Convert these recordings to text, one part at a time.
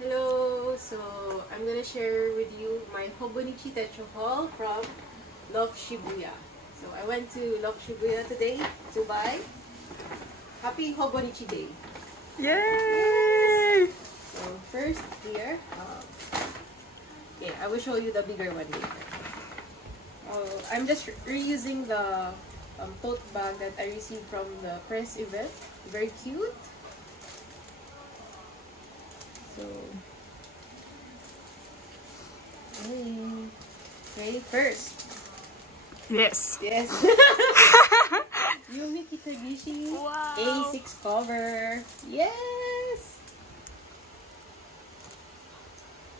Hello! So, I'm gonna share with you my Hobonichi Techo haul from Love Shibuya. So, I went to Love Shibuya today to buy. Happy Hobonichi Day! Yay! So, first here, okay, I will show you the bigger one later. I'm just reusing the tote bag that I received from the press event. Very cute. So, okay, first. Yes. Yes. Yumi Kitagishi Wow. A6 cover. Yes.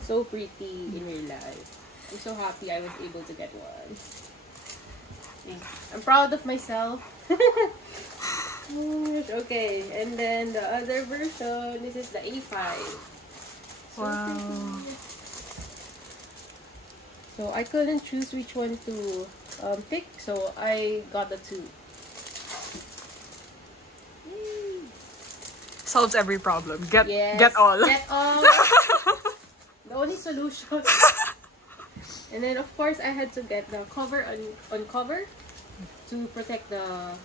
So pretty in real life. I'm so happy I was able to get one. I'm proud of myself. Okay, and then the other version, this is the A5. So Wow. pretty. So I couldn't choose which one to pick, so I got the two. Yay. Solves every problem. Get Yes, all. Get all. The only solution. And then of course I had to get the cover on cover to protect the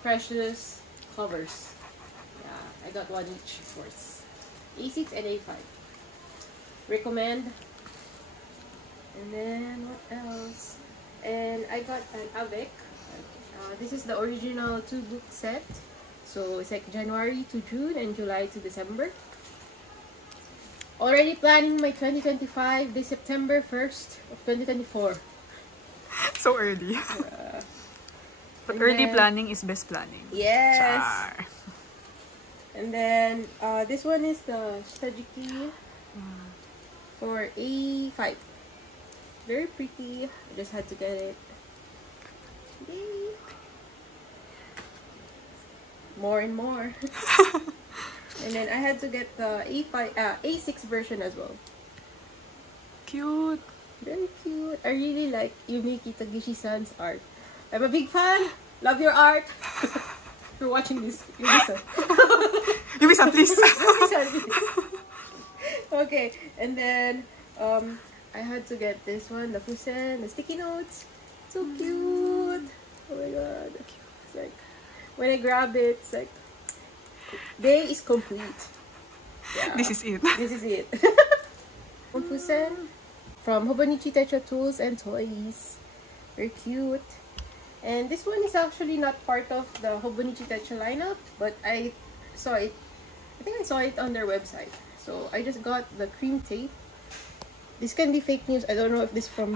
precious covers. Yeah, I got one each, of course. A6 and A5. Recommend. And then what else? And I got an Avec. This is the original 2-book set. So it's like January to June and July to December. Already planning my 2025 this September 1st of 2024. So early. But early planning is best planning. Yes. Char. And then this one is the Stajiki for A5. Very pretty. I just had to get it. Yay. More and more. And then I had to get the A6 version as well. Cute. Very cute. I really like Yumi Kitagishi-san's art. I'm a big fan. Love your art. If you're watching this, Yumi-san. Yumi-san, please. Yumi-san, please. Okay, and then I had to get this one, the Fusen, the sticky notes. So cute. Oh my god. It's like, when I grab it, it's like, day is complete. Yeah. This is it. This is it. Fusen from Hobonichi Techo Tools and Toys. Very cute. And this one is actually not part of the Hobonichi Techo lineup, but I saw it. I think I saw it on their website. So I just got the cream tape. This can be fake news. I don't know if this from...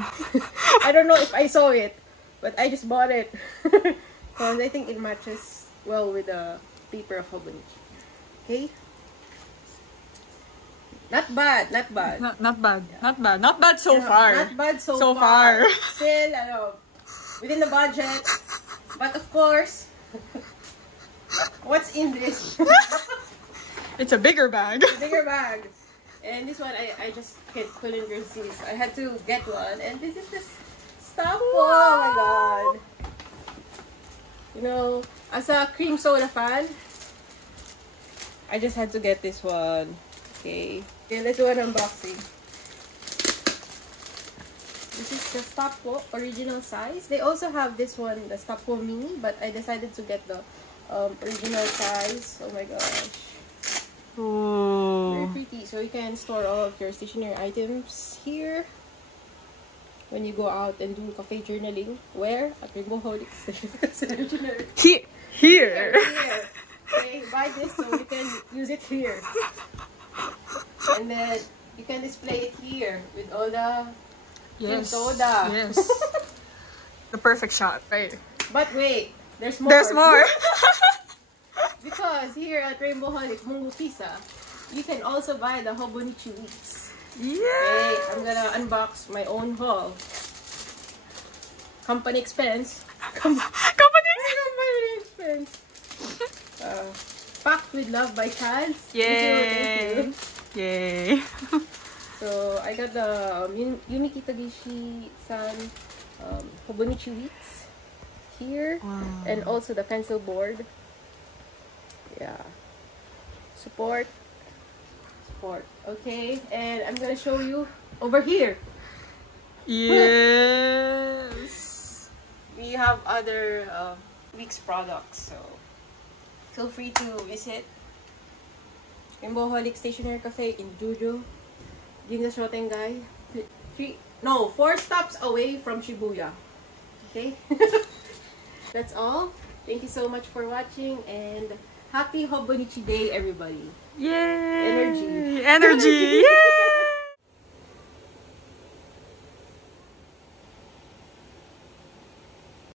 I don't know if I saw it, but I just bought it. Because I think it matches well with the paper of Hobonichi. Okay? Not bad, not bad. Not bad. Not bad. Not bad so far. Not bad so far. Still, within the budget. But of course, what's in this? It's a bigger bag. A bigger bag. And this one, I just couldn't resist. I had to get one. And this is the stuff. Wow. Oh my god. You know, as a cream soda fan, I just had to get this one. Okay, let's do an unboxing. This is the Stoppo original size. They also have this one, the Stoppo mini, but I decided to get the original size. Oh my gosh. Oh. Very pretty. So you can store all of your stationery items here when you go out and do cafe journaling. Where? At Rainbowholic Stationery. Here. Here. Okay, buy this so you can use it here. And then you can display it here with all the cream soda. Yes. The perfect shot, right? But wait, there's more. There's more. Because here at Rainbowholic Mungo Pizza, you can also buy the Hobonichi Weeks. Yeah. Okay, I'm gonna unbox my own haul. Company expense. Company. Expense. Packed with love by Chaz. Yay. Thank you. Yay. So I got the Yumi Kitagishi-san Hobonichi Weeks here. Wow. And also the pencil board. Yeah. Support support. Okay? And I'm gonna show you over here. Yes! We have other Wix products, so feel free to visit Imboholic Stationery Cafe in Juju, Ginza Shotengay. 4 stops away from Shibuya. Okay? That's all. Thank you so much for watching, and happy Hobonichi Day, everybody. Yay! Energy. Energy! Yay!